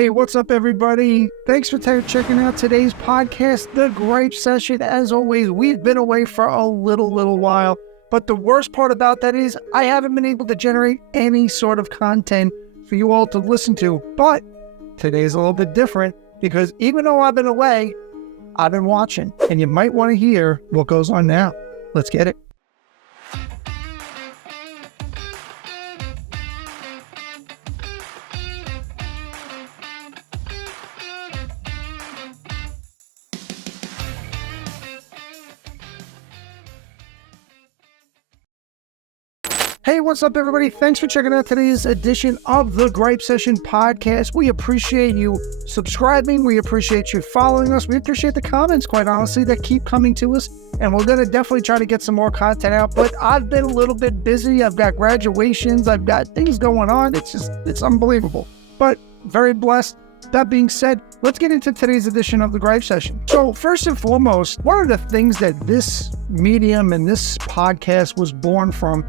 Hey, what's up, everybody? Thanks for checking out today's podcast, The Gripe Session. As always, we've been away for a little while, but the worst part about that is I haven't been able to generate any sort of content for you all to listen to. But today's a little bit different because even though I've been away, I've been watching, and you might want to hear what goes on now. Let's get it. Hey, what's up, everybody? Thanks for checking out today's edition of the Gripe Session podcast. We appreciate you subscribing. We appreciate you following us. We appreciate the comments, quite honestly, that keep coming to us. And we're going to definitely try to get some more content out. But I've been a little bit busy. I've got graduations. I've got things going on. It's unbelievable. But very blessed. That being said, let's get into today's edition of the Gripe Session. So first and foremost, one of the things that this medium and this podcast was born from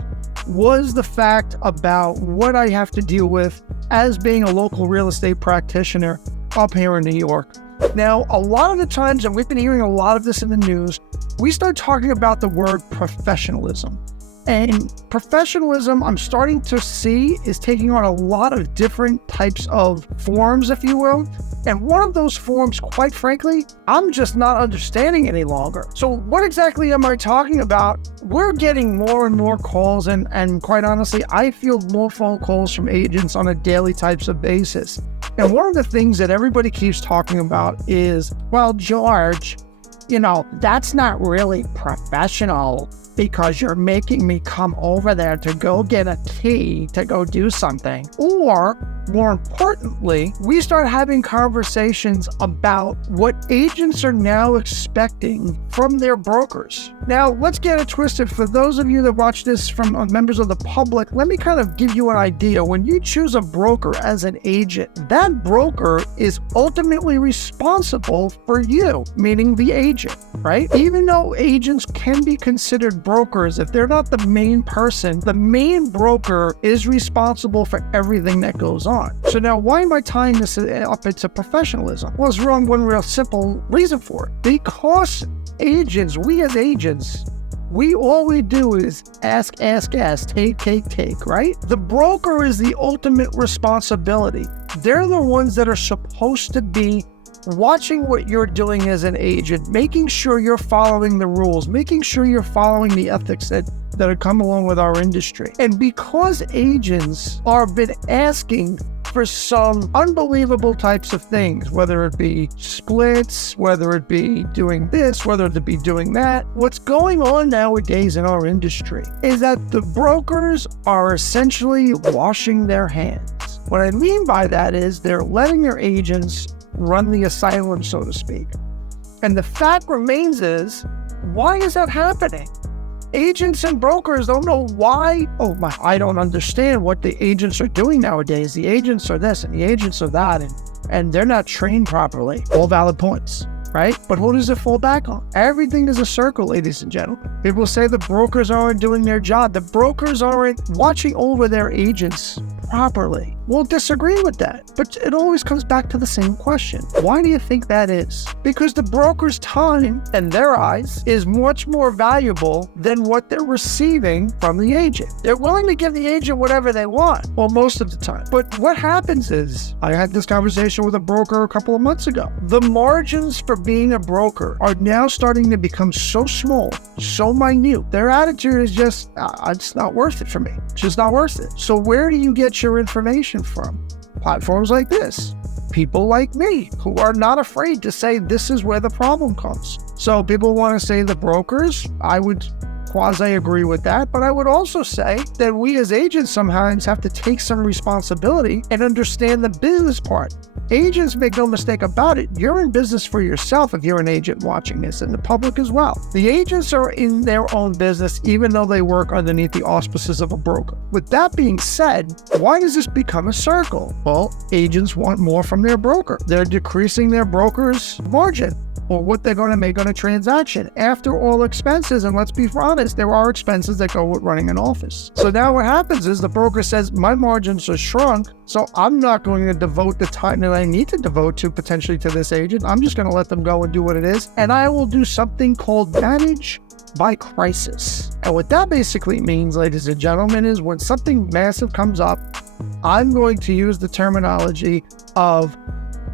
was the fact about what I have to deal with as being a local real estate practitioner up here in New York. Now, a lot of the times, and we've been hearing a lot of this in the news, we start talking about the word professionalism. And professionalism, I'm starting to see, is taking on a lot of different types of forms, if you will. And one of those forms, quite frankly, I'm just not understanding any longer. So what exactly am I talking about? We're getting more and more calls, and quite honestly, I field more phone calls from agents on a daily types of basis. And one of the things that everybody keeps talking about is, well, George, that's not really professional, because you're making me come over there to go get a key to go do something. Or, more importantly, we start having conversations about what agents are now expecting from their brokers. Now, let's get it twisted. For those of you that watch this from members of the public, let me kind of give you an idea. When you choose a broker as an agent, that broker is ultimately responsible for you, meaning the agent, right? Even though agents can be considered brokers, if they're not the main person, the main broker is responsible for everything that goes on. So now, why am I tying this up into professionalism? Well, it's wrong. One real simple reason for it. Because agents, we as agents, all we do is ask, take, right? The broker is the ultimate responsibility. They're the ones that are supposed to be watching what you're doing as an agent, making sure you're following the rules, making sure you're following the ethics that have come along with our industry. And because agents are been asking for some unbelievable types of things, whether it be splits, whether it be doing this, whether it be doing that, what's going on nowadays in our industry is that the brokers are essentially washing their hands. What I mean by that is they're letting their agents run the asylum, so to speak. And the fact remains is, why is that happening? Agents and brokers don't know why. I don't understand what the agents are doing nowadays. The agents are this and the agents are that, and they're not trained properly. All valid points, right? But who does it fall back on? Everything is a circle, ladies and gentlemen. People say the brokers aren't doing their job. The brokers aren't watching over their agents properly. We'll disagree with that, but it always comes back to the same question. Why do you think that is? Because the broker's time, in their eyes, is much more valuable than what they're receiving from the agent. They're willing to give the agent whatever they want, well, most of the time. But what happens is, I had this conversation with a broker a couple of months ago. The margins for being a broker are now starting to become so small, so minute. Their attitude is just, it's not worth it for me. It's just not worth it. So where do you get your information from? Platforms like this. People like me who are not afraid to say this is where the problem comes. So people want to say the brokers. I would quasi-agree with that, but I would also say that we as agents sometimes have to take some responsibility and understand the business part. Agents, make no mistake about it, you're in business for yourself if you're an agent watching this, and the public as well. The agents are in their own business even though they work underneath the auspices of a broker. With that being said, why does this become a circle? Well, agents want more from their broker. They're decreasing their broker's margin. or what they're going to make on a transaction. After all expenses, and let's be honest, there are expenses that go with running an office. So now what happens is the broker says, my margins are shrunk, so I'm not going to devote the time that I need to devote to potentially to this agent. I'm just going to let them go and do what it is. And I will do something called manage by crisis. And what that basically means, ladies and gentlemen, is when something massive comes up, I'm going to use the terminology of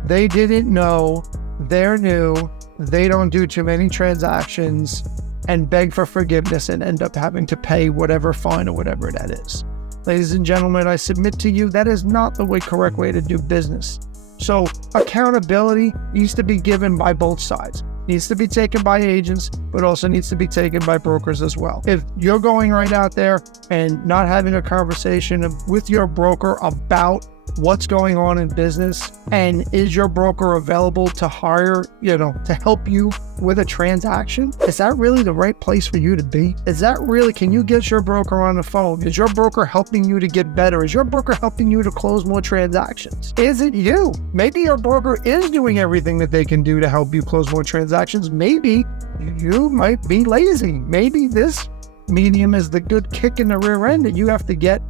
they didn't know, they're new, they don't do too many transactions, and beg for forgiveness and end up having to pay whatever fine or whatever that is. Ladies and gentlemen, I submit to you that is not the correct way to do business. So accountability needs to be given by both sides. Needs to be taken by agents, but also needs to be taken by brokers as well. If you're going right out there and not having a conversation with your broker about what's going on in business, and is your broker available to hire, to help you with a transaction? Is that really the right place for you to be? Can you get your broker on the phone? Is your broker helping you to get better? Is your broker helping you to close more transactions? Is it you? Maybe your broker is doing everything that they can do to help you close more transactions. Maybe you might be lazy. Maybe this medium is the good kick in the rear end that you have to get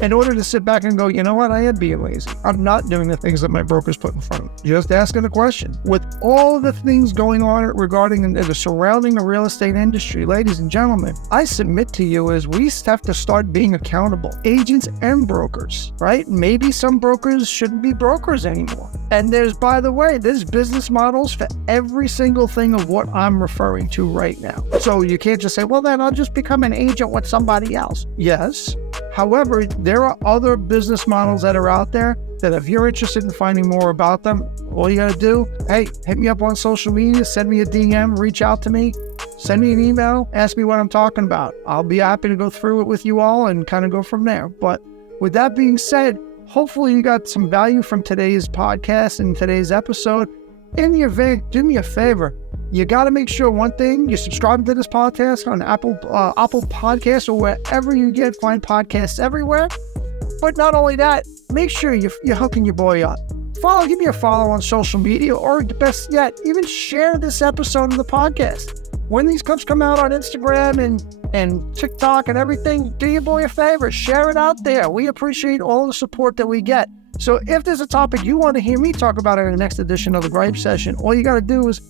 in order to sit back and go, you know what, I am being lazy. I'm not doing the things that my brokers put in front of me. Just asking a question. With all of the things going on regarding the surrounding the real estate industry, ladies and gentlemen, I submit to you is we have to start being accountable. Agents and brokers, right? Maybe some brokers shouldn't be brokers anymore. And there's business models for every single thing of what I'm referring to right now. So you can't just say, well, then I'll just become an agent with somebody else. Yes. However, there are other business models that are out there that if you're interested in finding more about them, all you got to do, hey, hit me up on social media, send me a DM, reach out to me, send me an email, ask me what I'm talking about. I'll be happy to go through it with you all and kind of go from there. But with that being said, hopefully you got some value from today's podcast and today's episode. In the event, do me a favor. You got to make sure one thing, you subscribe to this podcast on Apple Podcasts or wherever you find podcasts everywhere. But not only that, make sure you're hooking your boy up. Give me a follow on social media, or best yet, even share this episode of the podcast. When these clips come out on Instagram and TikTok and everything, do your boy a favor, share it out there. We appreciate all the support that we get. So if there's a topic you want to hear me talk about in the next edition of the Gripe Session, all you got to do is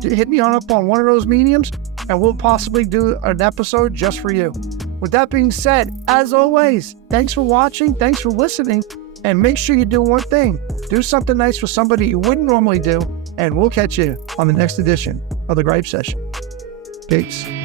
hit me up on one of those mediums, and we'll possibly do an episode just for you. With that being said, as always, thanks for watching, thanks for listening, and make sure you do one thing. Do something nice for somebody you wouldn't normally do, and we'll catch you on the next edition of the Gripe Session. Peace.